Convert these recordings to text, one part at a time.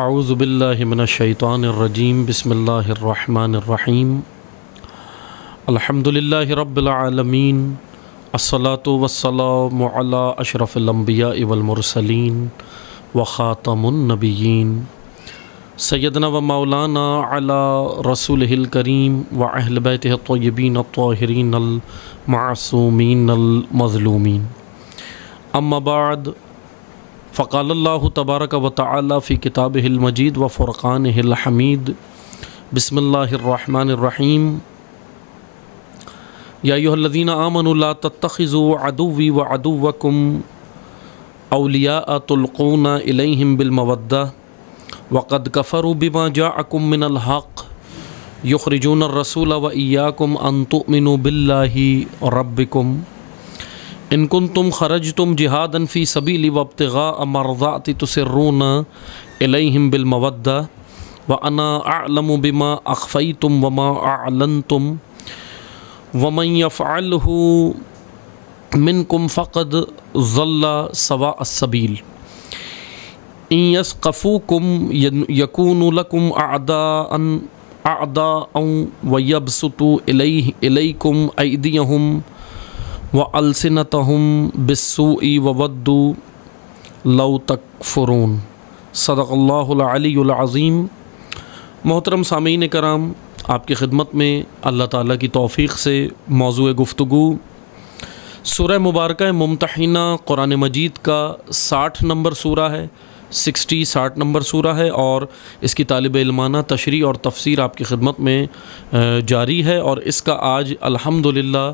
اعوذ باللہ من الشیطان الرجیم بسم اللہ الرحمن الرحیم الحمدللہ رب العالمین الصلاة والسلام علی اشرف الانبیاء والمرسلین وخاتم النبیین سیدنا و مولانا علی رسولہ الکریم واہل بیتہ الطیبین الطاہرین المعصومین المظلومین اما بعد فقال اللہ تبارک و تعالی فی کتابہ المجید و فرقانہ الحمید بسم اللہ الرحمن الرحیم یا ایھا الذین آمنوا لا تتخذوا عدوی وعدوکم اولیاء تلقون الیہم بالمودہ وقد کفروا بما جاءکم من الحق یخرجون الرسول وإیاکم ان تؤمنوا باللہ ربکم ان کنتم خرجتم جہادا فی سبیلی وابتغاء مرضاتی تسرون الیہم بالمودہ وانا اعلم بما اخفیتم وما اعلنتم ومن یفعلہ منکم فقد ضل سواء السبیل ان یثقفوکم یکونوا لکم اعداء ویبسطوا الیکم ایدیہم وَأَلْسِنَتَهُمْ بِالسُّوءِ وَوَدُّوا لَوْ تَكْفُرُونَ صدق اللہ العلی العظیم۔ محترم سامعین کرام، آپ کی خدمت میں اللہ تعالیٰ کی توفیق سے موضوع گفتگو سورہ مبارکہ ممتحنہ قرآن مجید کا 60 نمبر سورہ ہے، 60 نمبر سورہ ہے، اور اس کی طالب علمانہ تشریح اور تفسیر آپ کی خدمت میں جاری ہے، اور اس کا آج الحمدللہ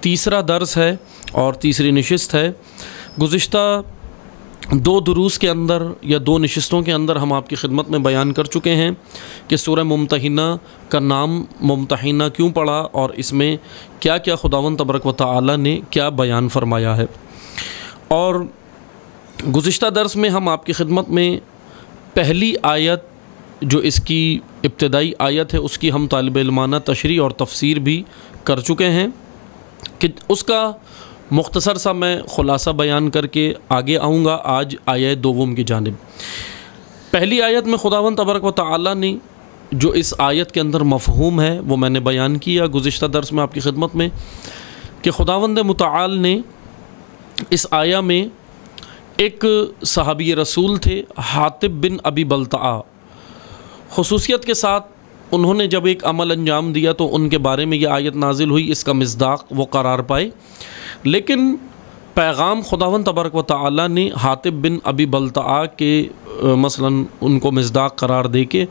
تیسرا درس ہے اور تیسری نشست ہے۔ گزشتہ 2 دروس کے اندر یا 2 نشستوں کے اندر ہم آپ کی خدمت میں بیان کر چکے ہیں کہ سورہ ممتحنہ کا نام ممتحنہ کیوں پڑا اور اس میں کیا کیا خداوند تبارک و تعالی نے کیا بیان فرمایا ہے۔ اور گزشتہ درس میں ہم آپ کی خدمت میں پہلی آیت جو اس کی ابتدائی آیت ہے اس کی ہم طالب علمانہ تشریح اور تفسیر بھی کر چکے ہیں کہ اس کا مختصر سا میں خلاصہ بیان کر کے آگے آؤں گا آج آیت دوم کی جانب۔ پہلی آیت میں خداوند تبارک و تعالی نے جو اس آیت کے اندر مفہوم ہے وہ میں نے بیان کیا گزشتہ درس میں آپ کی خدمت میں کہ خداوند متعال نے اس آیہ میں ایک صحابی رسول تھے حاطب بن ابی بلتعہ، خصوصیت کے ساتھ انہوں نے جب ایک عمل انجام دیا تو ان کے بارے میں یہ آیت نازل ہوئی، اس کا مصداق وہ قرار پائے، لیکن پیغام خداوند تبارک و تعالی نے حاطب بن ابی بلتعہ کے مثلا ان کو مصداق قرار دے کے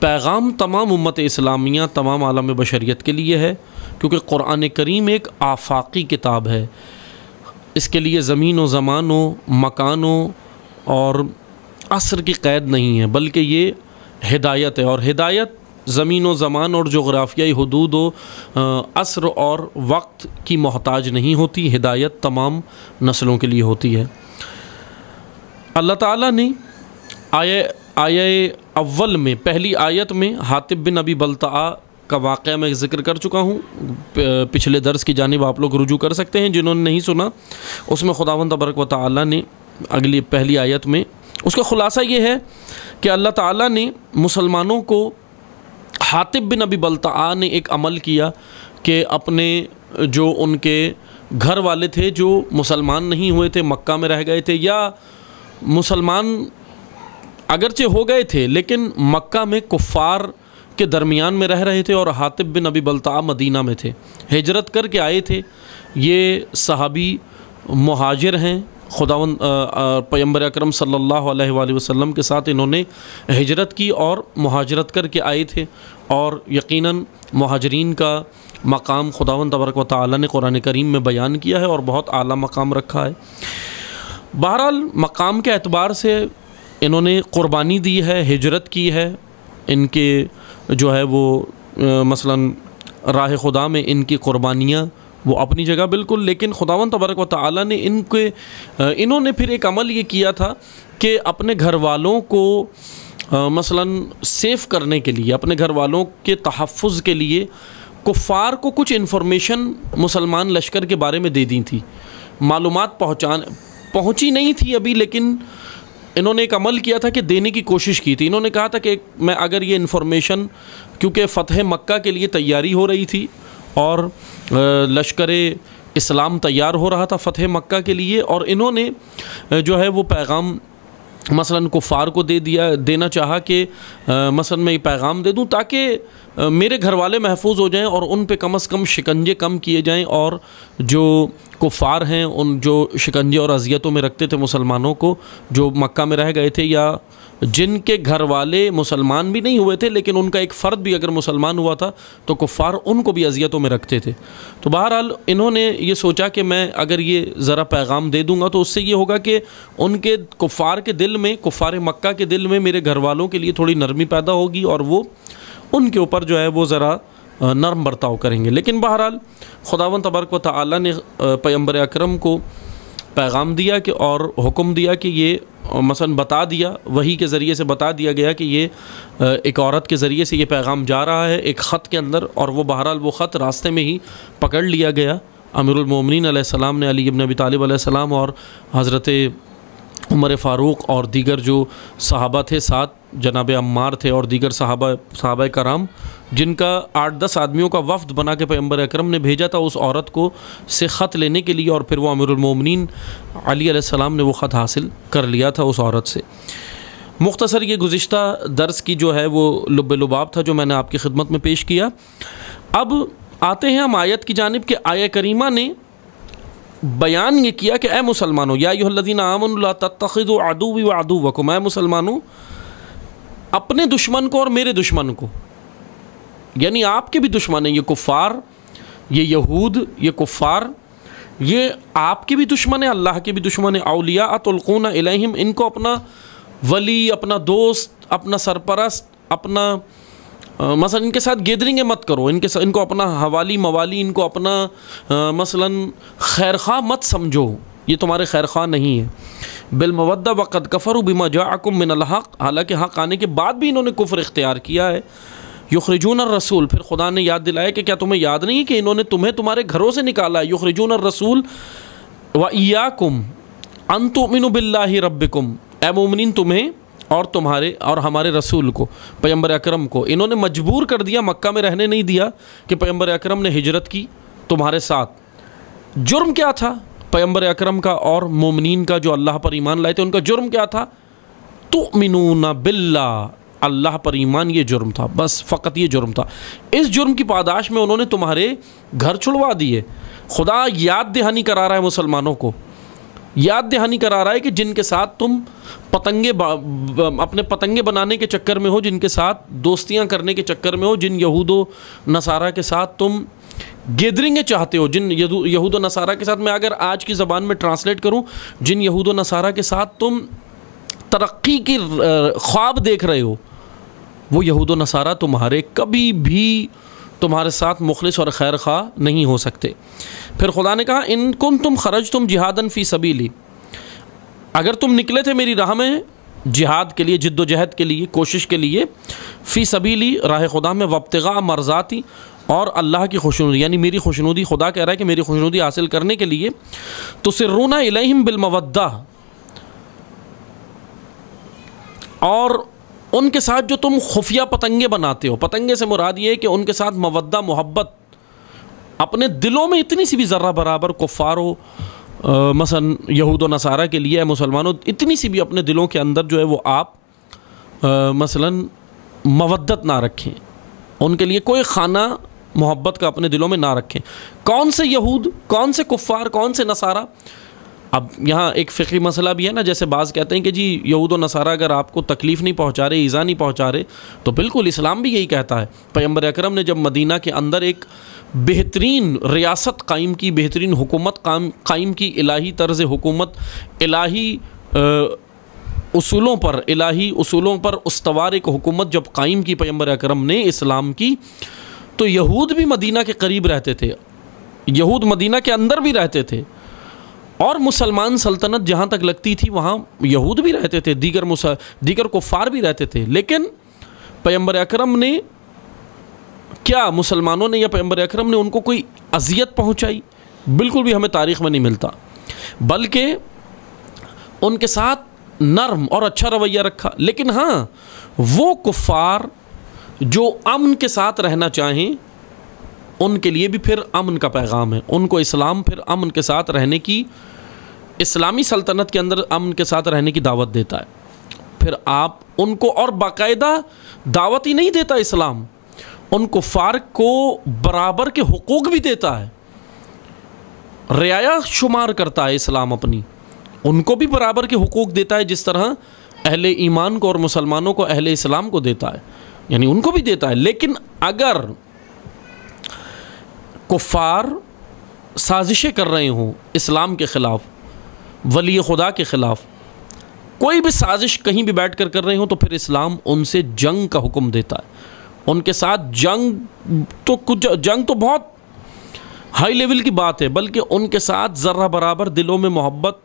پیغام تمام امت اسلامیہ، تمام عالم بشریت کے لیے ہے، کیونکہ قرآن کریم ایک آفاقی کتاب ہے، اس کے لیے زمین و زمان و مکان اور عصر کی قید نہیں ہے، بلکہ یہ ہدایت ہے، اور ہدایت زمین و زمان اور جغرافیائی حدود و عصر اور وقت کی محتاج نہیں ہوتی، ہدایت تمام نسلوں کے لیے ہوتی ہے۔ اللہ تعالیٰ نے آیہ اول میں پہلی آیت میں حاطب بن ابی بلتعہ کا واقعہ میں ذکر کر چکا ہوں، پچھلے درس کی جانب آپ لوگ رجوع کر سکتے ہیں جنہوں نے نہیں سنا، اس میں خداوند تبارک و تعالیٰ نے اگلی پہلی آیت میں اس کا خلاصہ یہ ہے کہ اللہ تعالیٰ نے مسلمانوں کو، حاطب بن ابی بلتعہ نے ایک عمل کیا کہ اپنے جو ان کے گھر والے تھے جو مسلمان نہیں ہوئے تھے، مکہ میں رہ گئے تھے، یا مسلمان اگرچہ ہو گئے تھے لیکن مکہ میں کفار کے درمیان میں رہ رہے تھے، اور حاطب بن ابی بلتعہ مدینہ میں تھے، ہجرت کر کے آئے تھے۔ یہ صحابی مہاجر ہیں، خداوند پیغمبر اکرم صلی اللہ علیہ وآلہ وسلم کے ساتھ انہوں نے ہجرت کی اور مہاجرت کر کے آئے تھے، اور یقیناً مہاجرین کا مقام خداوند تبارک و تعالی نے قرآن کریم میں بیان کیا ہے اور بہت اعلیٰ مقام رکھا ہے۔ بہرحال مقام کے اعتبار سے انہوں نے قربانی دی ہے، ہجرت کی ہے، ان کے جو ہے وہ مثلاً راہ خدا میں ان کی قربانیاں وہ اپنی جگہ بالکل، لیکن خداوند تبارک و تعالی نے انہوں نے پھر ایک عمل یہ کیا تھا کہ اپنے گھر والوں کو مثلاً سیف کرنے کے لیے، اپنے گھر والوں کے تحفظ کے لیے کفار کو کچھ انفارمیشن مسلمان لشکر کے بارے میں دے دی تھی، معلومات پہنچی نہیں تھی ابھی، لیکن انہوں نے ایک عمل کیا تھا کہ دینے کی کوشش کی تھی. انہوں نے کہا تھا کہ میں اگر یہ انفارمیشن، کیونکہ فتح مکہ کے لیے تیاری ہو رہی تھی اور لشکر اسلام تیار ہو رہا تھا فتح مکہ کے لیے، اور انہوں نے جو ہے وہ پیغام مثلاً کفار کو دینا چاہا کہ مثلاً میں یہ پیغام دے دوں تاکہ میرے گھر والے محفوظ ہو جائیں اور ان پہ کم از کم شکنجے کم کیے جائیں، اور جو کفار ہیں ان جو شکنجے اور اذیتوں میں رکھتے تھے مسلمانوں کو جو مکہ میں رہ گئے تھے، یا جن کے گھر والے مسلمان بھی نہیں ہوئے تھے لیکن ان کا ایک فرد بھی اگر مسلمان ہوا تھا تو کفار ان کو بھی اذیتوں میں رکھتے تھے. تو بہرحال انہوں نے یہ سوچا کہ میں اگر یہ ذرا پیغام دے دوں گا تو اس سے یہ ہوگا کہ ان کے کفار کے دل میں، کفار مکہ کے دل میں میرے گھر والوں کے لیے تھوڑی نرمی پیدا ہوگی اور وہ ان کے اوپر جو ہے وہ ذرا نرم برتاؤ کریں گے. لیکن بہرحال خداوند تبارک و تعالی نے پیغمبر اکرم کو پیغام دیا کہ اور حکم دیا کہ یہ مثلا بتا دیا، وحی کے ذریعے سے بتا دیا گیا کہ یہ ایک عورت کے ذریعے سے یہ پیغام جا رہا ہے ایک خط کے اندر، اور وہ بہرحال وہ خط راستے میں ہی پکڑ لیا گیا. امیر المومنین علیہ السلام نے علی ابن ابی طالب علیہ السلام اور حضرت عمر فاروق اور دیگر جو صحابہ تھے ساتھ، جناب عمار تھے اور دیگر صحابہ کرام، جن کا 8-10 آدمیوں کا وفد بنا کے پیغمبر اکرم نے بھیجا تھا اس عورت کو سے خط لینے کے لیے، اور پھر وہ امیر المومنین علی علیہ السلام نے وہ خط حاصل کر لیا تھا اس عورت سے. مختصر یہ گزشتہ درس کی جو ہے وہ لب لباب تھا جو میں نے آپ کی خدمت میں پیش کیا. اب آتے ہیں ہم آیت کی جانب کہ آیہ کریمہ نے بیان یہ کیا کہ اے مسلمانوں، یا ایھا الذین آمنوا لا تتخذوا عدوی وعدوکم، اے مسلمانوں اپنے دشمن کو اور میرے دشمن کو، یعنی آپ کے بھی دشمن ہیں یہ کفار، یہ یہود، یہ کفار، یہ آپ کے بھی دشمن ہیں، اللہ کے بھی دشمن ہیں. اولیاء تلقون الیہم، ان کو اپنا ولی، اپنا دوست، اپنا سرپرست، اپنا مثلا ان کے ساتھ گیدرنگیں مت کرو، ان کو اپنا حوالی موالی، ان کو اپنا مثلا خیرخواہ مت سمجھو، یہ تمہارے خیرخواہ نہیں ہے. بالمودہ وقد کفروا بما جاءکم من الحق، حالانکہ حق آنے کے بعد بھی انہوں نے کفر اختیار کیا ہے. یخرجون الرسول، پھر خدا نے یاد دلایا کہ کیا تمہیں یاد نہیں کہ انہوں نے تمہیں تمہارے گھروں سے نکالا ہے. یخرجون الرسول وإیاکم ان تؤمنوا باللہ ربکم، اے مومنین تمہیں اور تمہارے اور ہمارے رسول کو، پیغمبر اکرم کو انہوں نے مجبور کر دیا، مکہ میں رہنے نہیں دیا کہ پیغمبر اکرم نے ہجرت کی تمہارے ساتھ. جرم کیا تھا پیغمبر اکرم کا اور مومنین کا جو اللہ پر ایمان لائے تھے، ان کا جرم کیا تھا؟ تؤمنون باللہ، اللہ پر ایمان، یہ جرم تھا، بس فقط یہ جرم تھا. اس جرم کی پاداش میں انہوں نے تمہارے گھر چھڑوا دیے. خدا یاد دہانی کرا رہا ہے مسلمانوں کو، یاد دہانی کرا رہا ہے کہ جن کے ساتھ تم اپنے پتنگے بنانے کے چکر میں ہو، جن کے ساتھ دوستیاں کرنے کے چکر میں ہو، جن یہود و نصارہ کے ساتھ تم گیدرنگیں چاہتے ہو، جن یہود و نصارہ کے ساتھ، میں اگر آج کی زبان میں ٹرانسلیٹ کروں، جن یہود و نصارہ کے ساتھ تم ترقی کی خواب دیکھ رہے ہو، وہ یہود و نصارہ تمہارے کبھی بھی تمہارے ساتھ مخلص اور خیر خواہ نہیں ہو سکتے. پھر خدا نے کہا ان کنتم خرجتم جہادا فی سبیلی، اگر تم نکلے تھے میری راہ میں جہاد کے لیے، جد و جہد کے لیے، کوشش کے لیے، فی سبیلی، راہ خدا میں، وابتغاء مرضاتی، اور اللہ کی خوشنودی، یعنی میری خوشنودی، خدا کہہ رہا ہے کہ میری خوشنودی حاصل کرنے کے لیے، تسرون الیہم بالمودہ، اور ان کے ساتھ جو تم خفیہ پتنگے بناتے ہو، پتنگے سے مراد یہ ہے کہ ان کے ساتھ مودہ، محبت اپنے دلوں میں اتنی سی بھی ذرہ برابر کفار ہو، مثلا یہود و نصارہ کے لیے مسلمانوں اتنی سی بھی اپنے دلوں کے اندر جو ہے وہ آپ مثلا مودت نہ رکھیں، ان کے لیے کوئی خانہ محبت کا اپنے دلوں میں نہ رکھیں. کون سے یہود، کون سے کفار، کون سے نصارہ؟ اب یہاں ایک فقہی مسئلہ بھی ہے نا، جیسے بعض کہتے ہیں کہ جی یہود و نصارہ اگر آپ کو تکلیف نہیں پہنچا رہے، ایذا نہیں پہنچا رہے، تو بالکل اسلام بھی یہی کہتا ہے. پیغمبر اکرم نے جب مدینہ کے اندر ایک بہترین ریاست قائم کی، بہترین حکومت قائم کی، الہی طرز حکومت، الہی اصولوں پر استوار ایک حکومت جب قائم کی پیغمبر اکرم نے اسلام کی، تو یہود بھی مدینہ کے قریب رہتے تھے، یہود مدینہ کے اندر بھی رہتے تھے، اور مسلمان سلطنت جہاں تک لگتی تھی وہاں یہود بھی رہتے تھے، دیگر کفار بھی رہتے تھے. لیکن پیغمبر اکرم نے کیا، مسلمانوں نے یا پیغمبر اکرم نے ان کو کوئی اذیت پہنچائی؟ بالکل بھی ہمیں تاریخ میں نہیں ملتا، بلکہ ان کے ساتھ نرم اور اچھا رویہ رکھا، لیکن ہاں وہ کفار جو امن کے ساتھ رہنا چاہیں ان کے لیے بھی پھر امن کا پیغام ہے، ان کو اسلام پھر امن کے ساتھ رہنے کی، اسلامی سلطنت کے اندر امن کے ساتھ رہنے کی دعوت دیتا ہے۔ پھر آپ ان کو، اور باقاعدہ دعوت ہی نہیں دیتا اسلام، ان کفار کو برابر کے حقوق بھی دیتا ہے، رعایا شمار کرتا ہے اسلام اپنی، ان کو بھی برابر کے حقوق دیتا ہے جس طرح اہل ایمان کو اور مسلمانوں کو اہل اسلام کو دیتا ہے، یعنی ان کو بھی دیتا ہے۔ لیکن اگر کفار سازشیں کر رہے ہوں اسلام کے خلاف، ولی خدا کے خلاف، کوئی بھی سازش کہیں بھی بیٹھ کر رہے ہوں، تو پھر اسلام ان سے جنگ کا حکم دیتا ہے، ان کے ساتھ جنگ تو بہت ہائی لیول کی بات ہے، بلکہ ان کے ساتھ ذرہ برابر دلوں میں محبت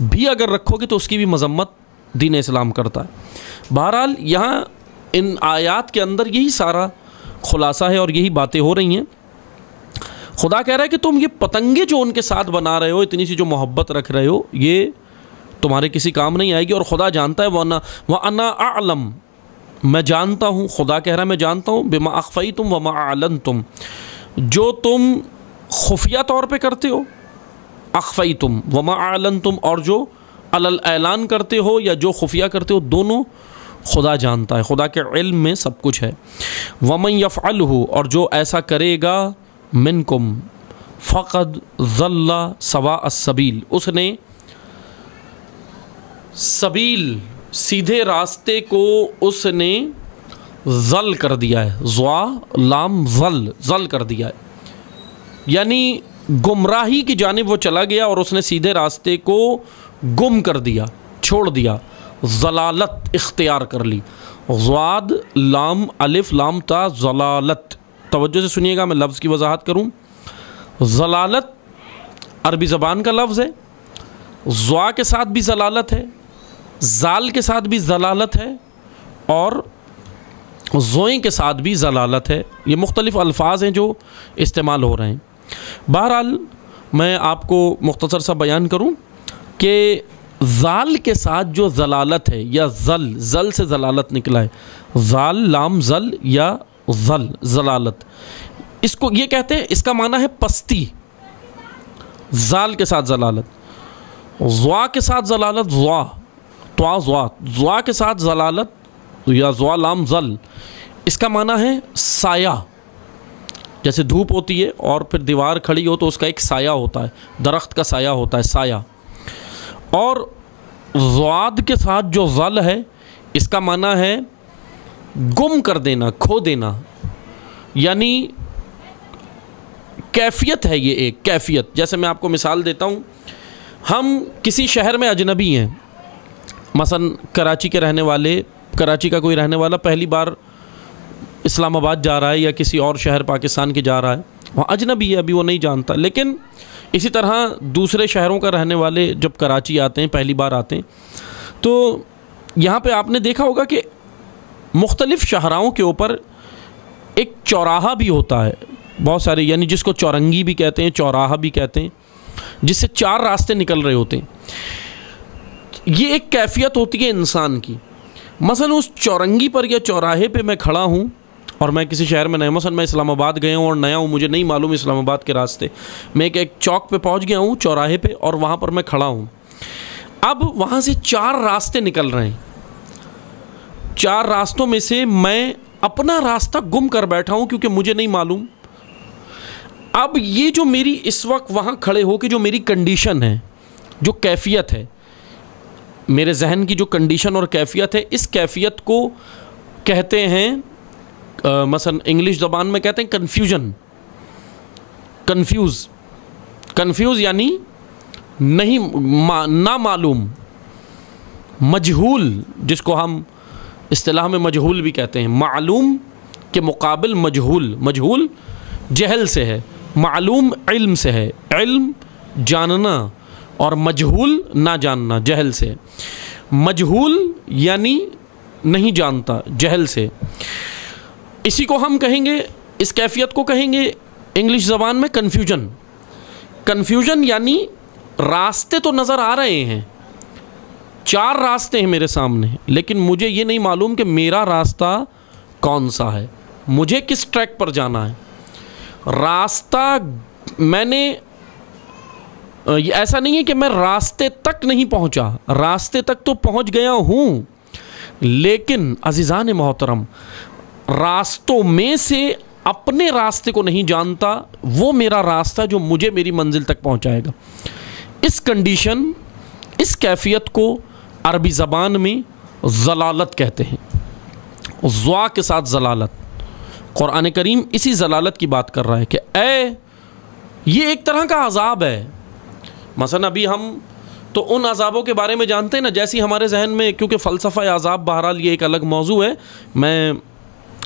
بھی اگر رکھو گے تو اس کی بھی مذمت دین اسلام کرتا ہے۔ بہرحال یہاں ان آیات کے اندر یہی سارا خلاصہ ہے اور یہی باتیں ہو رہی ہیں۔ خدا کہہ رہا ہے کہ تم یہ پتنگیں جو ان کے ساتھ بنا رہے ہو، اتنی سی جو محبت رکھ رہے ہو، یہ تمہارے کسی کام نہیں آئے گی، اور خدا جانتا ہے وَأَنَا أَعْلَمُ، میں جانتا ہوں، خدا کہہ رہا ہے میں جانتا ہوں، بِمَا أَخْفَيْتُمْ وَمَا أَعْلَنْتُمْ، جو تم خفیہ طور پہ کرتے ہو، اخفیتم وما اعلنتم، اور جو اعلان کرتے ہو یا جو خفیہ کرتے ہو، دونوں خدا جانتا ہے، خدا کے علم میں سب کچھ ہے۔ ومن یفعلہ، اور جو ایسا کرے گا، منکم فقد ضل سواء السبیل، اس نے سبیل سیدھے راستے کو اس نے ضل کر دیا ہے، ضا لام ضل کر دیا ہے، یعنی گمراہی کی جانب وہ چلا گیا اور اس نے سیدھے راستے کو گم کر دیا، چھوڑ دیا، ضلالت اختیار کر لی، ضاد لام الف لام تا ضلالت، توجہ سے سنیے گا، میں لفظ کی وضاحت کروں۔ ضلالت عربی زبان کا لفظ ہے، ضا کے ساتھ بھی ضلالت ہے، زال کے ساتھ بھی ضلالت ہے، اور زوئیں کے ساتھ بھی ضلالت ہے، یہ مختلف الفاظ ہیں جو استعمال ہو رہے ہیں۔ بہرحال میں آپ کو مختصر سا بیان کروں کہ زال کے ساتھ جو ضلالت ہے، یا زل سے ضلالت نکلا ہے، زال لام زل یا ضلالت، اس کو یہ کہتے ہیں، اس کا معنی ہے پستی، زال کے ساتھ ضلالت، ضا کے ساتھ ضلالت، ضا کے ساتھ ضلالت یا ضا لام زل، اس کا معنی ہے سایہ، جیسے دھوپ ہوتی ہے اور پھر دیوار کھڑی ہو تو اس کا ایک سایہ ہوتا ہے، درخت کا سایہ ہوتا ہے، سایہ۔ اور ضاد کے ساتھ جو ظل ہے، اس کا معنی ہے گم کر دینا، کھو دینا، یعنی کیفیت ہے، یہ ایک کیفیت۔ جیسے میں آپ کو مثال دیتا ہوں، ہم کسی شہر میں اجنبی ہیں، مثلا کراچی کے رہنے والے، کراچی کا کوئی رہنے والا پہلی بار اسلام آباد جا رہا ہے یا کسی اور شہر پاکستان کے جا رہا ہے، وہاں اجنبی ہے، ابھی وہ نہیں جانتا، لیکن اسی طرح دوسرے شہروں کا رہنے والے جب کراچی آتے ہیں، پہلی بار آتے ہیں، تو یہاں پہ آپ نے دیکھا ہوگا کہ مختلف شاہراہوں کے اوپر ایک چوراہا بھی ہوتا ہے، بہت سارے، یعنی جس کو چورنگی بھی کہتے ہیں، چوراہا بھی کہتے ہیں، جس سے چار راستے نکل رہے ہوتے ہیں۔ یہ ایک کیفیت ہوتی ہے انسان کی، مثلا اس چورنگی پر یا چوراہے پہ میں کھڑا ہوں اور میں کسی شہر میں نیا، مثلا میں اسلام آباد گیا ہوں اور نیا ہوں، مجھے نہیں معلوم اسلام آباد کے راستے، میں ایک چوک پہ پہنچ گیا ہوں، چوراہے پہ، اور وہاں پر میں کھڑا ہوں، اب وہاں سے چار راستے نکل رہے ہیں، چار راستوں میں سے میں اپنا راستہ گم کر بیٹھا ہوں کیونکہ مجھے نہیں معلوم۔ اب یہ جو میری اس وقت وہاں کھڑے ہو کے جو میری کنڈیشن ہے، جو کیفیت ہے، میرے ذہن کی جو کنڈیشن اور کیفیت ہے، اس کیفیت کو کہتے ہیں، مثلا انگلش زبان میں کہتے ہیں کنفیوژن، کنفیوز یعنی نہیں، نامعلوم، مجہول، جس کو ہم اصطلاح میں مجہول بھی کہتے ہیں، معلوم کے مقابل مجہول جہل سے ہے، معلوم علم سے ہے، علم جاننا، اور مجہول نہ جاننا، جہل سے، مجہول یعنی نہیں جانتا، جہل سے، اسی کو ہم کہیں گے، اس کیفیت کو کہیں گے انگلش زبان میں کنفیوژن یعنی راستے تو نظر آ رہے ہیں 4 راستے ہیں میرے سامنے، لیکن مجھے یہ نہیں معلوم کہ میرا راستہ کون سا ہے، مجھے کس ٹریک پر جانا ہے۔ راستہ میں نے ایسا نہیں ہے کہ میں راستے تک نہیں پہنچا، راستے تک تو پہنچ گیا ہوں، لیکن عزیزان محترم راستوں میں سے اپنے راستے کو نہیں جانتا، وہ میرا راستہ جو مجھے میری منزل تک پہنچائے گا۔ اس کنڈیشن، اس کیفیت کو عربی زبان میں ضلالت کہتے ہیں، ضوا کے ساتھ ضلالت۔ قرآن کریم اسی ضلالت کی بات کر رہا ہے کہ یہ ایک طرح کا عذاب ہے۔ مثلا ابھی ہم تو ان عذابوں کے بارے میں جانتے ہیں نا، جیسی ہمارے ذہن میں، کیونکہ فلسفہ عذاب بہرحال یہ ایک الگ موضوع ہے، میں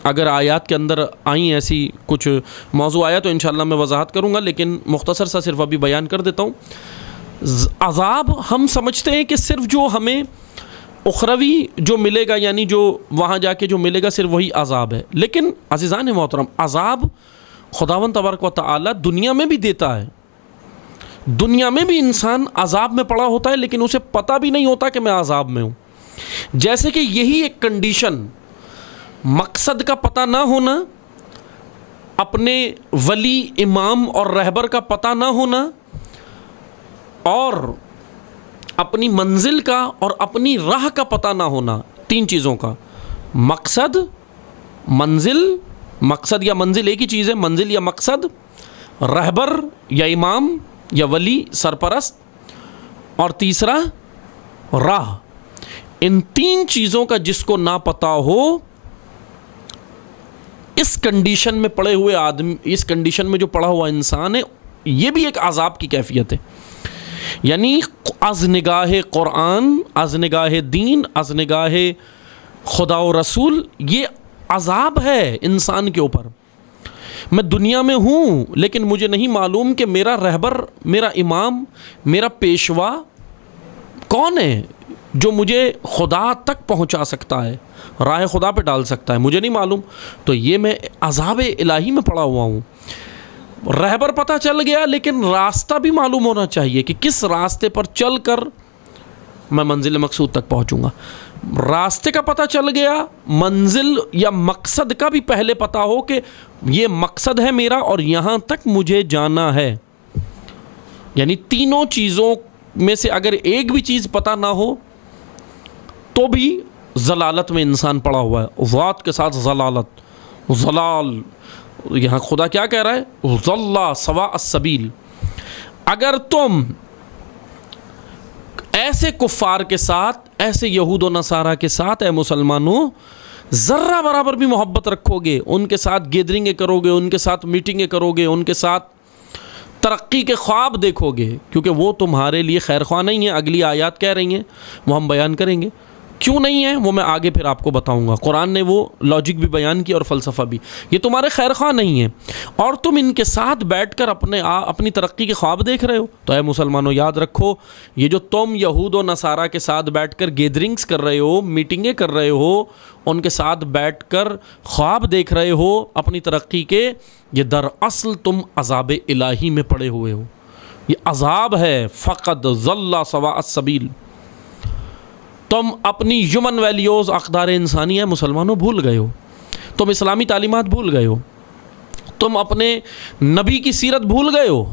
اگر آیات کے اندر آئیں ایسی کچھ موضوع آیا تو انشاءاللہ میں وضاحت کروں گا، لیکن مختصر سا صرف ابھی بیان کر دیتا ہوں۔ عذاب ہم سمجھتے ہیں کہ صرف جو ہمیں اخروی جو ملے گا، یعنی جو وہاں جا کے جو ملے گا صرف وہی عذاب ہے، لیکن عزیزان محترم عذاب خداوند تبارک و تعالی دنیا میں بھی دیتا ہے۔ دنیا میں بھی انسان عذاب میں پڑا ہوتا ہے، لیکن اسے پتہ بھی نہیں ہوتا کہ میں عذاب میں ہوں۔ جیسے کہ یہی ایک کنڈیشن، مقصد کا پتہ نہ ہونا، اپنے ولی، امام اور رہبر کا پتہ نہ ہونا، اور اپنی منزل کا اور اپنی راہ کا پتہ نہ ہونا، 3 چیزوں کا، مقصد، منزل، مقصد یا منزل ایک ہی چیز ہے، منزل یا مقصد، رہبر یا امام یا ولی، سرپرست، اور تیسرا راہ۔ ان 3 چیزوں کا جس کو نہ پتہ ہو، اس کنڈیشن میں پڑے ہوئے آدمی، اس کنڈیشن میں جو پڑا ہوا انسان ہے، یہ بھی ایک عذاب کی کیفیت ہے۔ یعنی از نگاہ قرآن، از نگاہ دین، از نگاہ خدا و رسول، یہ عذاب ہے انسان کے اوپر۔ میں دنیا میں ہوں، لیکن مجھے نہیں معلوم کہ میرا رہبر، میرا امام، میرا پیشوا کون ہے جو مجھے خدا تک پہنچا سکتا ہے، راہ خدا پہ ڈال سکتا ہے، مجھے نہیں معلوم۔ تو یہ میں عذاب الہی میں پڑا ہوا ہوں۔ رہبر پتہ چل گیا، لیکن راستہ بھی معلوم ہونا چاہیے کہ کس راستے پر چل کر میں منزل مقصود تک پہنچوں گا۔ راستے کا پتہ چل گیا، منزل یا مقصد کا بھی پہلے پتہ ہو کہ یہ مقصد ہے میرا اور یہاں تک مجھے جانا ہے۔ یعنی تینوں چیزوں میں سے اگر ایک بھی چیز پتہ نہ ہو تو بھی ضلالت میں انسان پڑا ہوا ہے، ذات کے ساتھ ضلالت، ضلال۔ یہاں خدا کیا کہہ رہا ہے؟ ضل سواء السبیل۔ اگر تم ایسے کفار کے ساتھ، ایسے یہود و نصارہ کے ساتھ اے مسلمانوں ذرہ برابر بھی محبت رکھو گے، ان کے ساتھ گیدرنگیں کرو گے، ان کے ساتھ میٹنگیں کرو گے، ان کے ساتھ ترقی کے خواب دیکھو گے، کیونکہ وہ تمہارے لیے خیر خواہ نہیں ہیں۔ اگلی آیات کہہ رہی ہیں، وہ ہم بیان کریں گے کیوں نہیں ہے، وہ میں آگے پھر آپ کو بتاؤں گا۔ قرآن نے وہ لاجک بھی بیان کی اور فلسفہ بھی۔ یہ تمہارے خیر خواہ نہیں ہیں اور تم ان کے ساتھ بیٹھ کر اپنی ترقی کے خواب دیکھ رہے ہو، تو اے مسلمانوں یاد رکھو، یہ جو تم یہود و نصارہ کے ساتھ بیٹھ کر گیدرنگز کر رہے ہو، میٹنگیں کر رہے ہو، ان کے ساتھ بیٹھ کر خواب دیکھ رہے ہو اپنی ترقی کے، یہ دراصل تم عذاب الہی میں پڑے ہوئے ہو۔ یہ عذاب ہے، فقد ضل سواء السبیل۔ تم اپنی ہیومن ویلیوز، اقدار انسانیہ مسلمانوں بھول گئے ہو، تم اسلامی تعلیمات بھول گئے ہو، تم اپنے نبی کی سیرت بھول گئے ہو،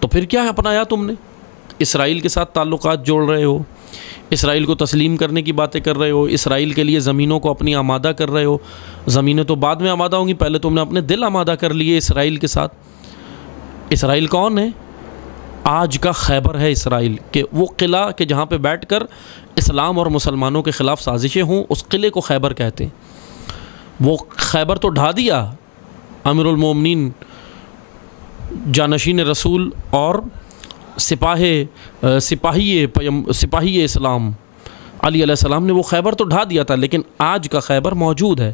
تو پھر کیا اپنایا تم نے؟ اسرائیل کے ساتھ تعلقات جوڑ رہے ہو، اسرائیل کو تسلیم کرنے کی باتیں کر رہے ہو، اسرائیل کے لیے زمینوں کو اپنی آمادہ کر رہے ہو۔ زمینیں تو بعد میں آمادہ ہوں گی، پہلے تم نے اپنے دل آمادہ کر لیے اسرائیل کے ساتھ۔ اسرائیل کون ہے؟ آج کا خیبر ہے اسرائیل، کہ وہ قلعہ کہ جہاں پہ بیٹھ کر اسلام اور مسلمانوں کے خلاف سازشیں ہوں، اس قلعے کو خیبر کہتے ہیں۔ وہ خیبر تو ڈھا دیا امیر المومنین، جانشین رسول اور سپاہی اسلام علی علیہ السلام نے وہ خیبر تو ڈھا دیا تھا، لیکن آج کا خیبر موجود ہے۔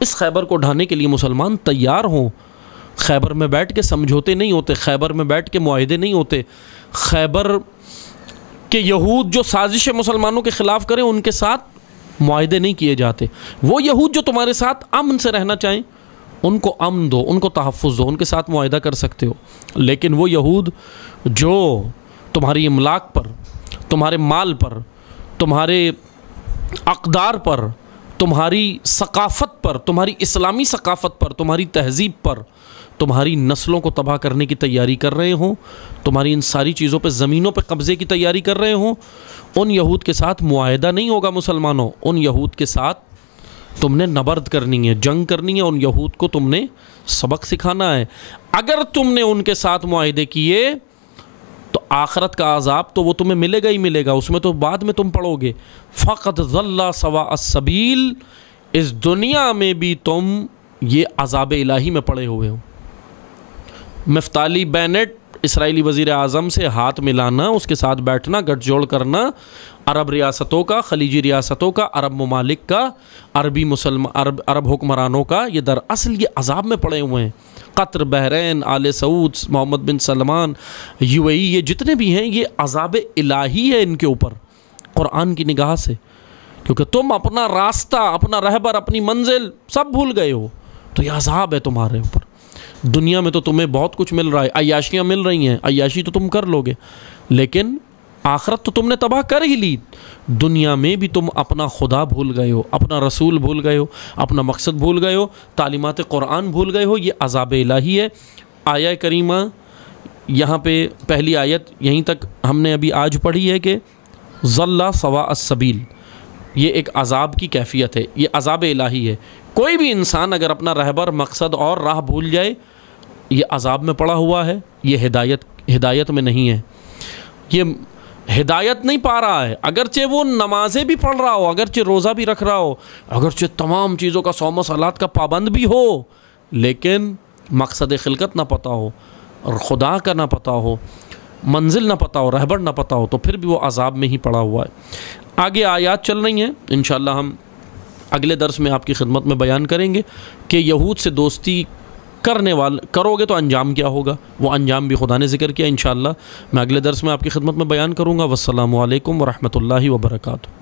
اس خیبر کو ڈھانے کے لیے مسلمان تیار ہوں۔ خیبر میں بیٹھ کے سمجھوتے نہیں ہوتے، خیبر میں بیٹھ کے معاہدے نہیں ہوتے، خیبر کے یہود جو سازشیں مسلمانوں کے خلاف کریں ان کے ساتھ معاہدے نہیں کیے جاتے۔ وہ یہود جو تمہارے ساتھ امن سے رہنا چاہیں ان کو امن دو، ان کو تحفظ دو، ان کے ساتھ معاہدہ کر سکتے ہو، لیکن وہ یہود جو تمہاری املاک پر، تمہارے مال پر، تمہارے اقدار پر، تمہاری ثقافت پر، تمہاری اسلامی ثقافت پر، تمہاری تہذیب پر، تمہاری نسلوں کو تباہ کرنے کی تیاری کر رہے ہوں، تمہاری ان ساری چیزوں پہ، زمینوں پہ قبضے کی تیاری کر رہے ہوں، ان یہود کے ساتھ معاہدہ نہیں ہوگا مسلمانوں. ان یہود کے ساتھ تم نے نبرد کرنی ہے، جنگ کرنی ہے، ان یہود کو تم نے سبق سکھانا ہے. اگر تم نے ان کے ساتھ معاہدے کیے تو آخرت کا عذاب تو وہ تمہیں ملے گا ہی ملے گا، اس میں تو بعد میں تم پڑھو گے. فقط ضل سواء السبیل، اس دنیا میں بھی تم یہ عذاب الہی میں پڑے ہوئے ہو. نفتالی بینٹ اسرائیلی وزیر اعظم سے ہاتھ ملانا، اس کے ساتھ بیٹھنا، گٹھ جوڑ کرنا، عرب ریاستوں کا، خلیجی ریاستوں کا، عرب ممالک کا، عرب حکمرانوں کا، یہ دراصل یہ عذاب میں پڑے ہوئے ہیں. قطر، بحرین، آل سعود، محمد بن سلمان، UAE، یہ جتنے بھی ہیں یہ عذاب الہی ہے ان کے اوپر قرآن کی نگاہ سے، کیونکہ تم اپنا راستہ، اپنا رہبر، اپنی منزل سب بھول گئے ہو، تو یہ عذاب ہے تمہارے اوپر. دنیا میں تو تمہیں بہت کچھ مل رہا ہے، عیاشیاں مل رہی ہیں، عیاشی تو تم کر لو گے، لیکن آخرت تو تم نے تباہ کر ہی لی. دنیا میں بھی تم اپنا خدا بھول گئے ہو، اپنا رسول بھول گئے ہو، اپنا مقصد بھول گئے ہو، تعلیمات قرآن بھول گئے ہو. یہ عذاب الہی ہے. آیہ کریمہ یہاں پہ پہلی آیت یہیں تک ہم نے ابھی آج پڑھی ہے کہ ضل سواء السبیل، یہ ایک عذاب کی کیفیت ہے، یہ عذاب الہی ہے. کوئی بھی انسان اگر اپنا رہبر، مقصد اور راہ بھول جائے، یہ عذاب میں پڑا ہوا ہے، یہ ہدایت میں نہیں ہے، یہ ہدایت نہیں پا رہا ہے. اگرچہ وہ نمازیں بھی پڑھ رہا ہو، اگرچہ روزہ بھی رکھ رہا ہو، اگرچہ تمام چیزوں کا، صوم و صلات کا پابند بھی ہو، لیکن مقصد خلقت نہ پتہ ہو اور خدا کا نہ پتہ ہو، منزل نہ پتہ ہو، رہبر نہ پتہ ہو، تو پھر بھی وہ عذاب میں ہی پڑا ہوا ہے. آگے آیات چل رہی ہیں، انشاءاللہ ہم اگلے درس میں آپ کی خدمت میں بیان کریں گے کہ یہود سے دوستی کرو گے تو انجام کیا ہوگا. وہ انجام بھی خدا نے ذکر کیا. انشاءاللہ میں اگلے درس میں آپ کی خدمت میں بیان کروں گا. والسلام علیکم ورحمۃ اللہ وبرکاتہ.